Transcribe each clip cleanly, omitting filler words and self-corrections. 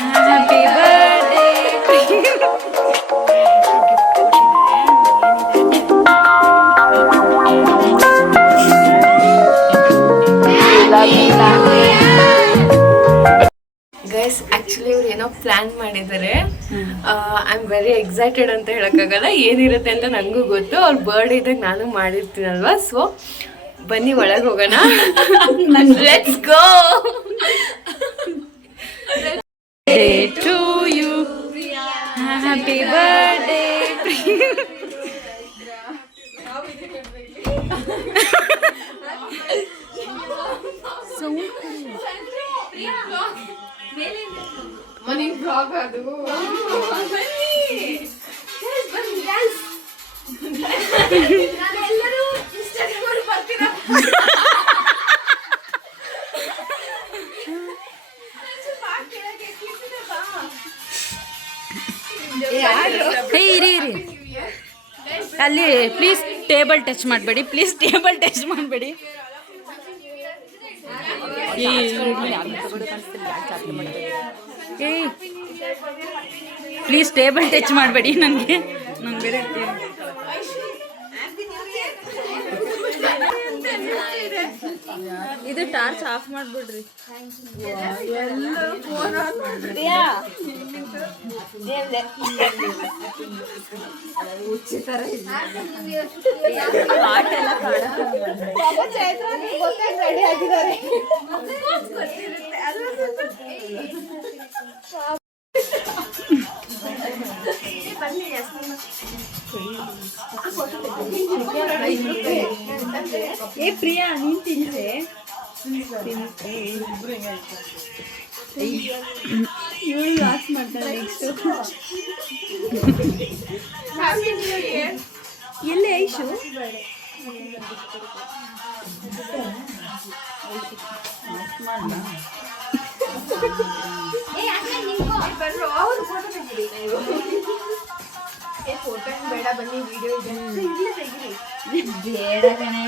Happy birthday guys, actually ಇವ್ರು ಏನೋ plan ಮಾಡಿದ್ದಾರೆ. ಐ ಆಮ್ ವೆರಿ ಎಕ್ಸೈಟೆಡ್ ಅಂತ ಹೇಳಕ್ಕಾಗಲ್ಲ, ಏನಿರುತ್ತೆ ಅಂತ ನನಗೂ ಗೊತ್ತು. ಅವ್ರ ಬರ್ಡೇ ಇದ್ದಾಗ ನಾನು ಮಾಡಿರ್ತೀನಲ್ವಾ, ಸೊ ಬನ್ನಿ ಒಳಗೆ ಹೋಗೋಣ. Let's go. To you, happy birthday. ಮನಿಗೆ ಬ್ಲಾಗ್ ಅದು. ಎಲ್ಲರೂ ಇನ್ಸ್ಟಾಗ್ರಾಮ್ ಬರ್ತೀರಾ? ಇರಿ ಅಲ್ಲಿ ಪ್ಲೀಸ್ ಟೇಬಲ್ ಟಚ್ ಮಾಡಬೇಡಿ, ಪ್ಲೀಸ್ ಟೇಬಲ್ ಟಚ್ ಮಾಡಬೇಡಿ. ಪ್ಲೀಸ್ ಟೇಬಲ್ ಟಚ್ ಮಾಡಬೇಡಿ, ನಂಗೆ ಬೇರೆ ಇದು ಟಾರ್ಚ್ ಆಫ್ ಮಾಡ್ಬಿಡ್ರಿ. ರೆಡಿ ಆಗಿದ್ದಾರೆ. ಏ ಪ್ರಿಯಾ, ನೀನ್ ತಿಂದ್ರೆ ಇವಳು ಲಾಸ್ ಮಾಡ್ತಾಳೆ. ನೆಕ್ಸ್ಟ್ ಎಲ್ಲೇ ಐಶು? ಫೋಟೋ ಬೇಡ, ಬನ್ನಿ ವಿಡಿಯೋ ಇದೆ. ಬೇಡ ಕಣೆ,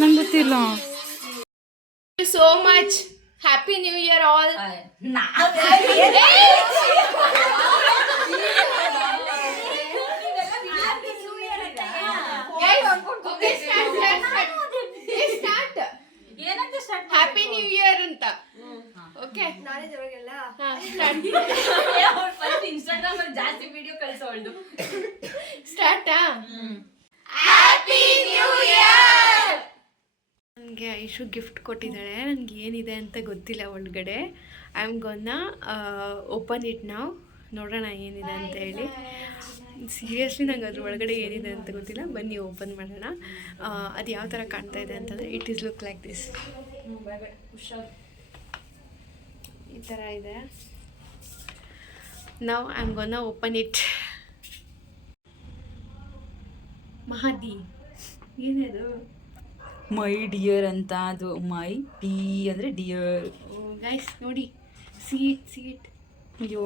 ನಂಗೆ ಗೊತ್ತಿಲ್ಲ. So much. Happy new year all. Happy new year ಅಂತ. ಓಕೆ, ಇನ್ಸ್ಟಾಗ್ರಾಮ್ ಅಲ್ಲಿ ಜಾಸ್ತಿ ವಿಡಿಯೋ ಕಳಿಸೋಳ್ದು. ಸ್ಟಾರ್ಟಾ? Happy new year. ನನಗೆ ಐಶು ಗಿಫ್ಟ್ ಕೊಟ್ಟಿದ್ದಾಳೆ. ನನಗೆ ಏನಿದೆ ಅಂತ ಗೊತ್ತಿಲ್ಲ ಒಳಗಡೆ. I am gonna open it ನಾವು, ನೋಡೋಣ ಏನಿದೆ ಅಂತ ಹೇಳಿ. ಸೀರಿಯಸ್ಲಿ ನಂಗೆ ಅದ್ರ ಒಳಗಡೆ ಏನಿದೆ ಅಂತ ಗೊತ್ತಿಲ್ಲ. ಬನ್ನಿ ಓಪನ್ ಮಾಡೋಣ. ಅದು ಯಾವ ಥರ ಕಾಣ್ತಾ ಇದೆ ಅಂತಂದರೆ, it is look like this. ಈ ಥರ ಇದೆ. Now I am gonna open it. ಮಹಾದಿ, ಏನಿದು? ಮೈ ಡಿಯರ್ ಅಂತ. ಅದು ಮೈ ಡಿ ಅಂದರೆ ಡಿಯರ್. ಗೈಸ್ ನೋಡಿ, ಸೀಟ್. ಅಯ್ಯೋ,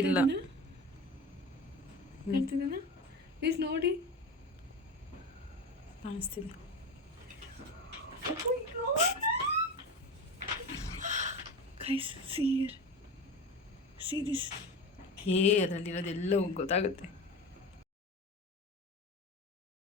ಇಲ್ಲ ಕಾಣ್ತಿದ್ದೇನಾ? ಪ್ಲೀಸ್ ನೋಡಿ. ಕಾಣಿಸ್ತಿದೆ. Guys, see here. See this. ಅದರಲ್ಲಿರೋದೆಲ್ಲ ಗೊತ್ತಾಗುತ್ತೆ.